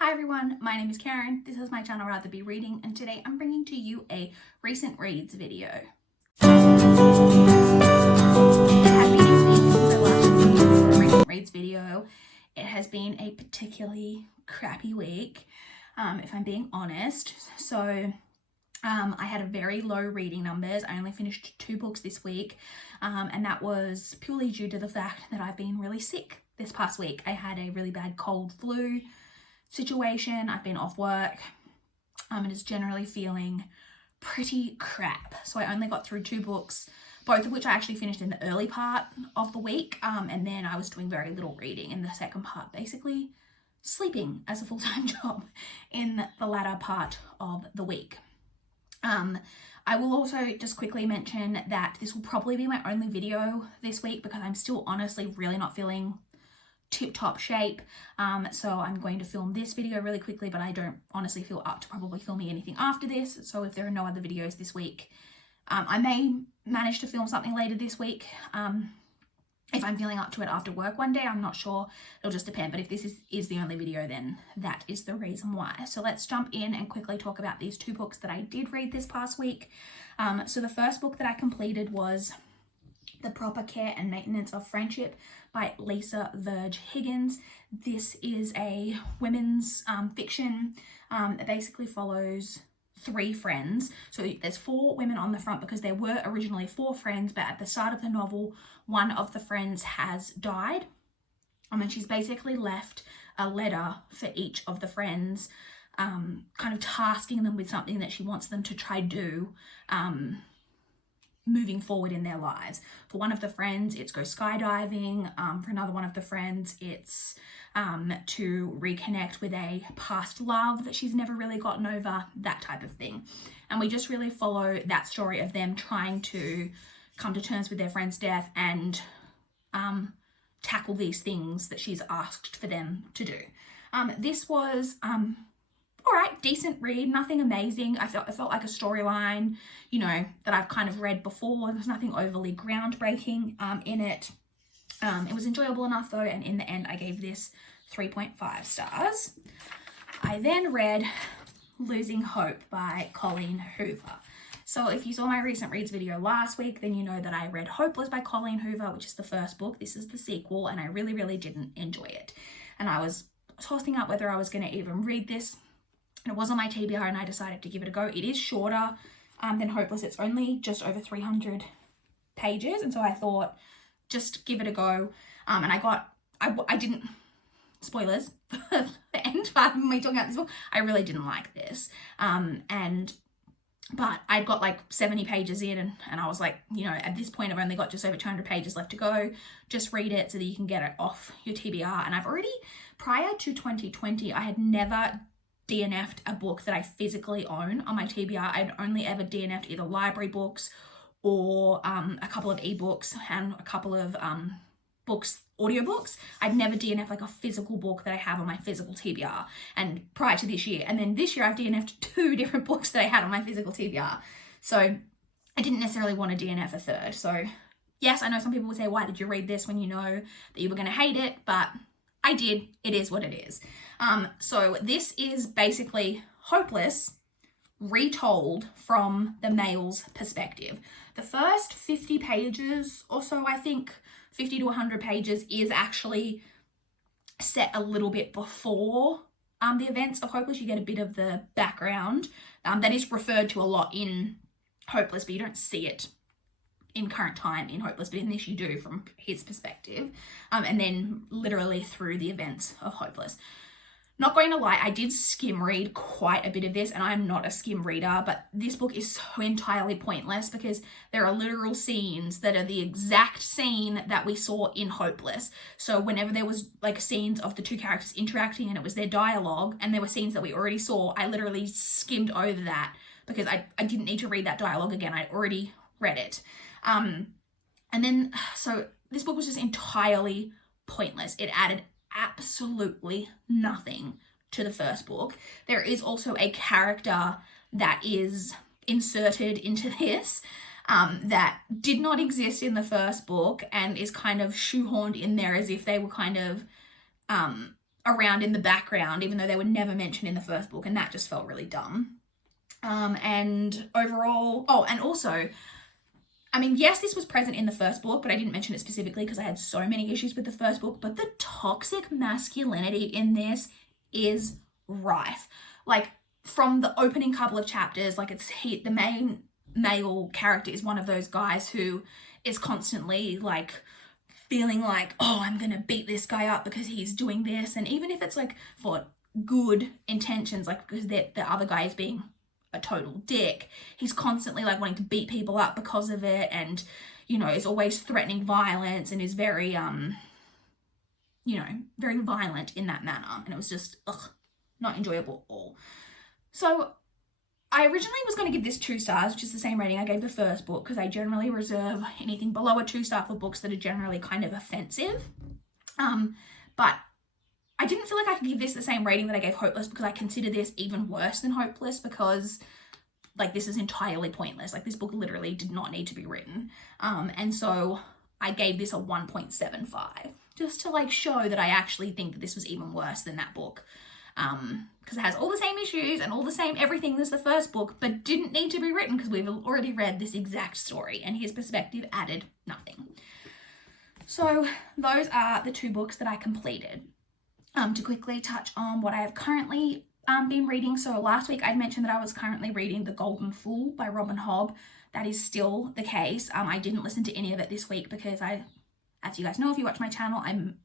Hi everyone, my name is Karen, this is my channel RatherBeReading, and today I'm bringing to you a recent reads video. It has been a week since I last did a recent reads video. It has been a particularly crappy week, if I'm being honest. So I had a very low reading numbers. I only finished 2 books this week, and that was purely due to the fact that I've been really sick this past week. I had a really bad cold flu situation. I've been off work and is generally feeling pretty crap. So I only got through 2 books, both of which I actually finished in the early part of the week, and then I was doing very little reading in the second part, basically sleeping as a full-time job in the latter part of the week. I will also just quickly mention that this will probably be my only video this week because I'm still honestly really not feeling tip-top shape, so I'm going to film this video really quickly, but I don't honestly feel up to probably filming anything after this. So if there are no other videos this week, I may manage to film something later this week if I'm feeling up to it after work one day. I'm not sure, it'll just depend, but if this is the only video, then that is the reason why. So let's jump in and quickly talk about these 2 books that I did read this past week. So the first book that I completed was The Proper Care and Maintenance of Friendship by Lisa Verge Higgins. This is a women's fiction that basically follows 3 friends. So there's 4 women on the front because there were originally 4 friends, but at the start of the novel, one of the friends has died. And she's basically left a letter for each of the friends, kind of tasking them with something that she wants them to try do moving forward in their lives. For one of the friends, it's go skydiving. For another one of the friends, it's to reconnect with a past love that she's never really gotten over, that type of thing. And we just really follow that story of them trying to come to terms with their friend's death and tackle these things that she's asked for them to do. This was all right, decent read, nothing amazing. It felt like a storyline, you know, that I've kind of read before. There's nothing overly groundbreaking in it. It was enjoyable enough though, and in the end I gave this 3.5 stars. I then read Losing Hope by Colleen Hoover. So if you saw my recent reads video last week, then you know that I read Hopeless by Colleen Hoover, which is the first book. This is the sequel, and I really didn't enjoy it. And I was tossing up whether I was going to even read this. And it was on my TBR and I decided to give it a go. It is shorter than Hopeless. It's only just over 300 pages. And so I thought, just give it a go. And I didn't, spoilers for the end part of me talking about this book, I really didn't like this. But I'd got like 70 pages in and I was like, you know, at this point I've only got just over 200 pages left to go. Just read it so that you can get it off your TBR. And I've already, prior to 2020, I had never DNF'd a book that I physically own on my TBR. I'd only ever DNF'd either library books or a couple of ebooks and a couple of audiobooks. I'd never DNF'd like a physical book that I have on my physical TBR, and prior to this year. And then this year I've DNF'd 2 different books that I had on my physical TBR. So I didn't necessarily want to DNF a third. So yes, I know some people would say, why did you read this when you know that you were going to hate it? But I did. It is what it is. So this is basically Hopeless retold from the male's perspective. The first 50 pages or so, I think 50 to 100 pages, is actually set a little bit before the events of Hopeless. You get a bit of the background that is referred to a lot in Hopeless, but you don't see it in current time in Hopeless, but in this you do from his perspective, and then literally through the events of Hopeless. Not going to lie, I did skim read quite a bit of this, and I'm not a skim reader, but this book is so entirely pointless because there are literal scenes that are the exact scene that we saw in Hopeless. So whenever there was like scenes of the 2 characters interacting and it was their dialogue and there were scenes that we already saw, I literally skimmed over that because I didn't need to read that dialogue again. I'd already read it. And then, so this book was just entirely pointless. It added absolutely nothing to the first book. There is also a character that is inserted into this that did not exist in the first book and is kind of shoehorned in there as if they were kind of around in the background, even though they were never mentioned in the first book, and that just felt really dumb. And overall, and also, I mean, yes, this was present in the first book, but I didn't mention it specifically because I had so many issues with the first book, but the toxic masculinity in this is rife. Like, from the opening couple of chapters, like, the main male character is one of those guys who is constantly, like, feeling like, oh, I'm gonna beat this guy up because he's doing this, and even if it's, like, for good intentions, like, because the other guy is being a total dick, he's constantly, like, wanting to beat people up because of it, and, you know, is always threatening violence, and is very, you know, very violent in that manner, and it was just, not enjoyable at all. So I originally was going to give this 2 stars, which is the same rating I gave the first book, because I generally reserve anything below a 2-star for books that are generally kind of offensive. But I didn't feel like I could give this the same rating that I gave Hopeless, because I consider this even worse than Hopeless, because, like, this is entirely pointless. Like, this book literally did not need to be written. And so I gave this a 1.75, just to, like, show that I actually think that this was even worse than that book. Because it has all the same issues and all the same everything as the first book, but didn't need to be written because we've already read this exact story, and his perspective added nothing. So those are the 2 books that I completed. To quickly touch on what I have currently been reading. So last week I'd mentioned that I was currently reading The Golden Fool by Robin Hobb. That is still the case. I didn't listen to any of it this week because as you guys know, if you watch my channel, I'm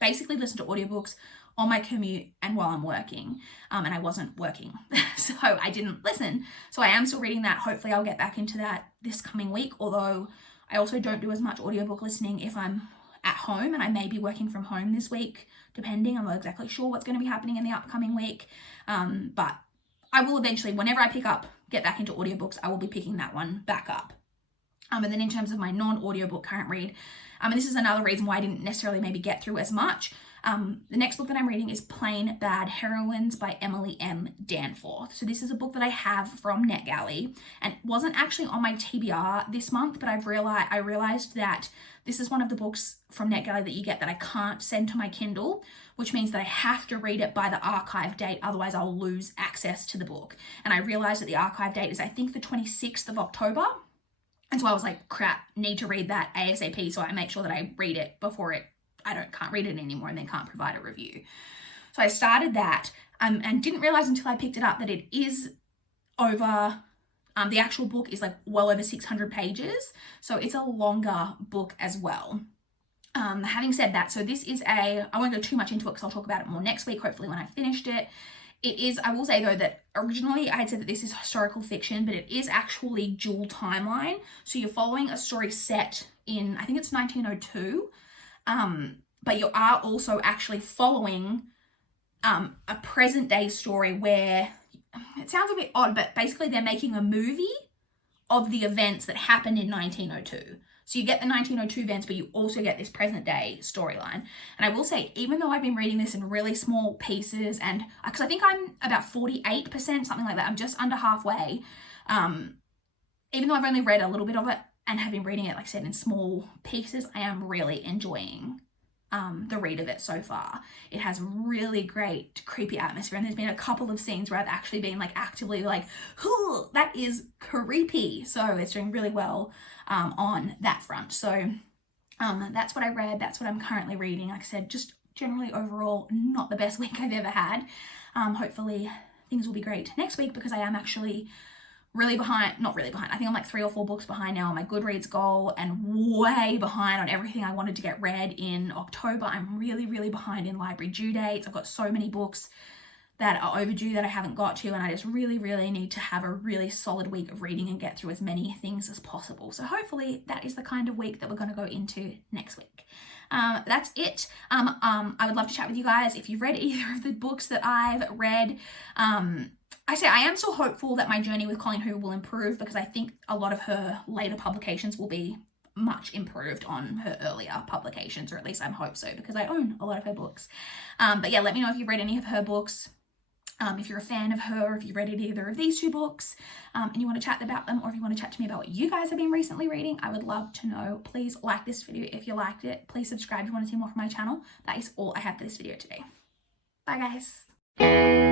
basically listen to audiobooks on my commute and while I'm working, and I wasn't working, so I didn't listen. So I am still reading that. Hopefully I'll get back into that this coming week, although I also don't do as much audiobook listening if I'm at home, and I may be working from home this week, depending. I'm not exactly sure what's going to be happening in the upcoming week, but I will eventually, whenever I get back into audiobooks, I will be picking that one back up. And then in terms of my non-audiobook current read, and this is another reason why I didn't necessarily maybe get through as much. The next book that I'm reading is Plain Bad Heroines by Emily M. Danforth. So this is a book that I have from NetGalley, and it wasn't actually on my TBR this month, but I realized that this is one of the books from NetGalley that you get that I can't send to my Kindle, which means that I have to read it by the archive date, otherwise I'll lose access to the book. And I realized that the archive date is, I think, the 26th of October. And so I was like, crap, need to read that ASAP, so I make sure that I read it before can't read it anymore and then can't provide a review. So I started that and didn't realize until I picked it up that it is over, the actual book is like well over 600 pages. So it's a longer book as well. Having said that, so this is I won't go too much into it because I'll talk about it more next week, hopefully when I've finished it. It is, I will say though, that originally I had said that this is historical fiction, but it is actually dual timeline. So you're following a story set in, I think it's 1902, but you are also actually following a present day story where, it sounds a bit odd, but basically they're making a movie of the events that happened in 1902. So you get the 1902 events, but you also get this present day storyline. And I will say, even though I've been reading this in really small pieces, and because I think I'm about 48%, something like that, I'm just under halfway. Even though I've only read a little bit of it and have been reading it, like I said, in small pieces, I am really enjoying the read of it so far. It has really great creepy atmosphere, and there's been a couple of scenes where I've actually been like actively like, oh, that is creepy. So it's doing really well on that front. So that's what I read. That's what I'm currently reading. Like I said, just generally overall not the best week I've ever had. Hopefully things will be great next week, because I am actually really behind, not really behind, I think I'm like 3 or 4 books behind now on my Goodreads goal, and way behind on everything I wanted to get read in October. I'm really, really behind in library due dates. I've got so many books that are overdue that I haven't got to, and I just really, really need to have a really solid week of reading and get through as many things as possible. So hopefully that is the kind of week that we're going to go into next week. That's it. I would love to chat with you guys if you've read either of the books that I've read. I am still hopeful that my journey with Colleen Hoover will improve, because I think a lot of her later publications will be much improved on her earlier publications, or at least I hope so, because I own a lot of her books. But yeah, let me know if you've read any of her books. If you're a fan of her, or if you've read either of these 2 books, and you want to chat about them, or if you want to chat to me about what you guys have been recently reading, I would love to know. Please like this video if you liked it. Please subscribe if you want to see more from my channel. That is all I have for this video today. Bye guys.